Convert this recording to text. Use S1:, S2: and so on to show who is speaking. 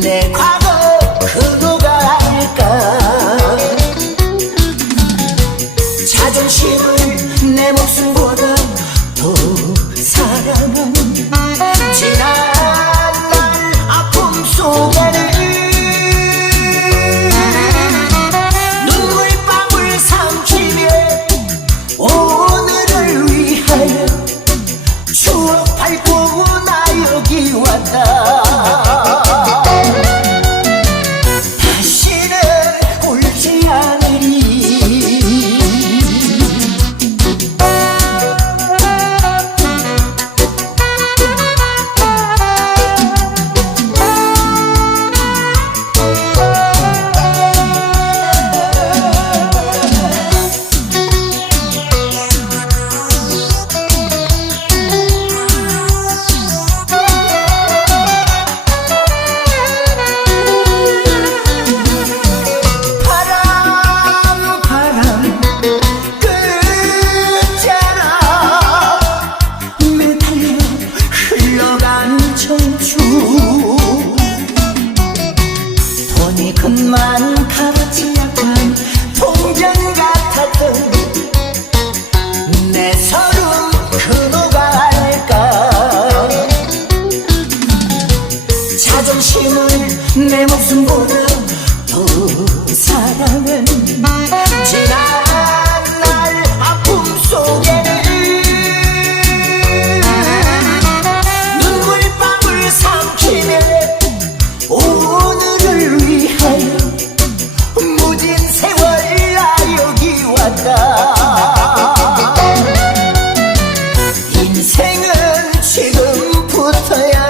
S1: 내 과거 그거가 아닐까? 자존심은 내 목숨보다 더 사랑한 Santa. 목숨보다 더 그 사랑은 지난 날 아픔 속에는 눈물방울 삼키네. 오늘을 위하여 무진 세월 나 여기 왔다. 인생은 지금부터야